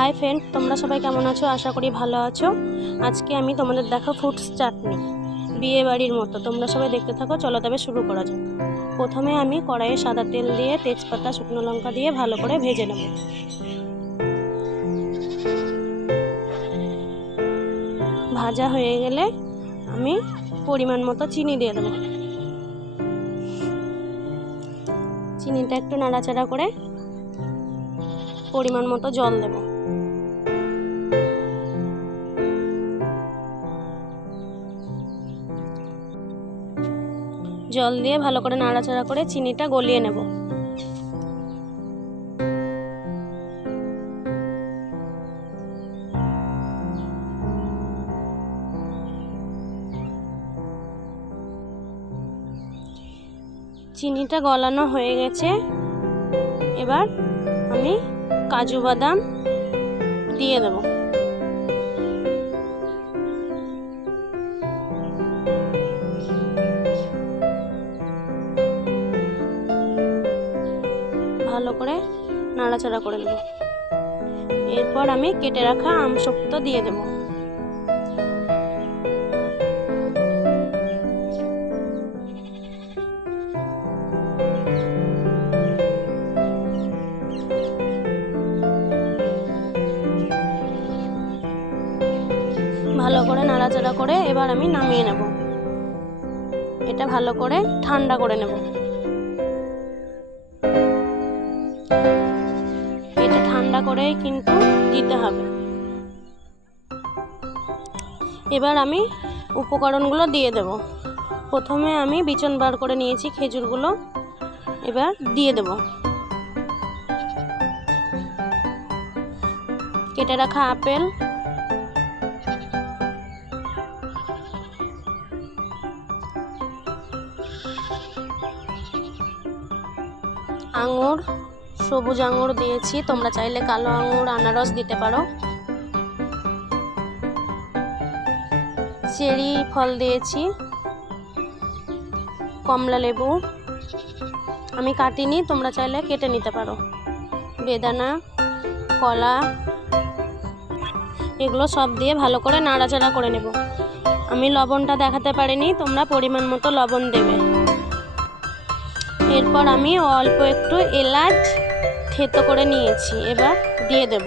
High friend, তোমরা সবাই কেমন আছো? আশা করি ভালো আছো। আজকে আমি তোমাদের দেখা ফ্রুটস চাটনি বিয়ে বাড়ির মতো। তোমরা সবাই দেখতে থাকো। চলো তবে শুরু করা যাক। প্রথমে আমি কড়াইয়ে সাদা তেল দিয়ে তেজপাতা শুকনো লঙ্কা দিয়ে ভালো করে ভেজে নেব। ভাজা হয়ে গেলে আমি পরিমাণ মতো চিনি দিয়ে দেব। চিনিটা একটু নাড়াচাড়া করে পরিমাণ মতো জল দেব। জল দিয়ে ভালো করে নাড়াচাড়া করে চিনিটা গলিয়ে নেব। চিনিটা গলানো হয়ে গেছে। এবার আমি কাজু বাদাম দিয়ে দেব। ভালো করে নাড়াচাড়া করে নেব। এরপর আমি কেটে রাখা আমসত্ত্ব দিয়ে দেব। ভালো করে নাড়াচাড়া করে এবার আমি নামিয়ে নেব। এটা ভালো করে ঠান্ডা করে নেব। এটা ঠান্ডা করে কিন্তু দিতে হবে। এবার আমি উপকরণগুলো দিয়ে দেব। প্রথমে আমি বিচন বার করে নিয়েছি খেজুরগুলো, এবার দিয়ে দেব। কেটে রাখা আপেল, আঙুর, সবুজ আঙুর দিয়েছি, তোমরা চাইলে কালো আঙুর আনারস দিতে পারো। চেরি ফল দিয়েছি, কমলা লেবু আমি কাটিনি, তোমরা চাইলে কেটে নিতে পারো। বেদানা, কলা, এগুলো সব দিয়ে ভালো করে নাড়াচাড়া করে নেব। আমি লবণটা দেখাতে পারিনি, তোমরা পরিমাণ মতো লবণ দেবে। এরপর আমি অল্প একটু এলাচ থেতো করে নিয়েছি, এবার দিয়ে দেব।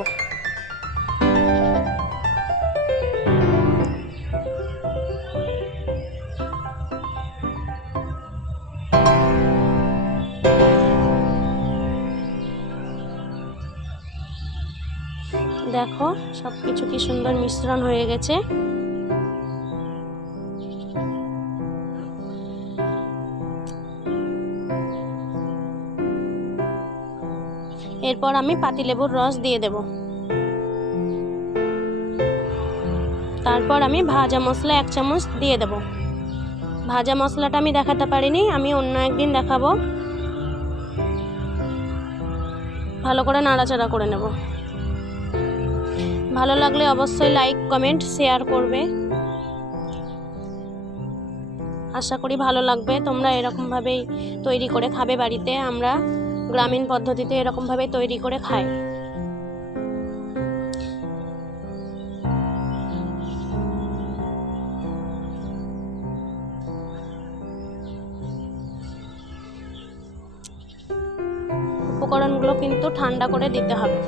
দেখো সবকিছু কি সুন্দর মিশ্রণ হয়ে গেছে। এরপর আমি পাতিলেবুর রস দিয়ে দেব। তারপর আমি ভাজা মশলা 1 চামচ দিয়ে দেব। ভাজা মশলাটা আমি দেখাতে পারিনি, আমি অন্য একদিন দেখাবো। ভালো করে নাড়াচাড়া করে নেব। ভালো লাগলে অবশ্যই লাইক, কমেন্ট, শেয়ার করবে। আশা করি ভালো লাগবে। তোমরা এরকমভাবেই তৈরি করে খাবে বাড়িতে। আমরা গ্রামীণ পদ্ধতিতে এরকমভাবে তৈরি করে খাই। উপকরণগুলো কিন্তু ঠান্ডা করে দিতে হবে।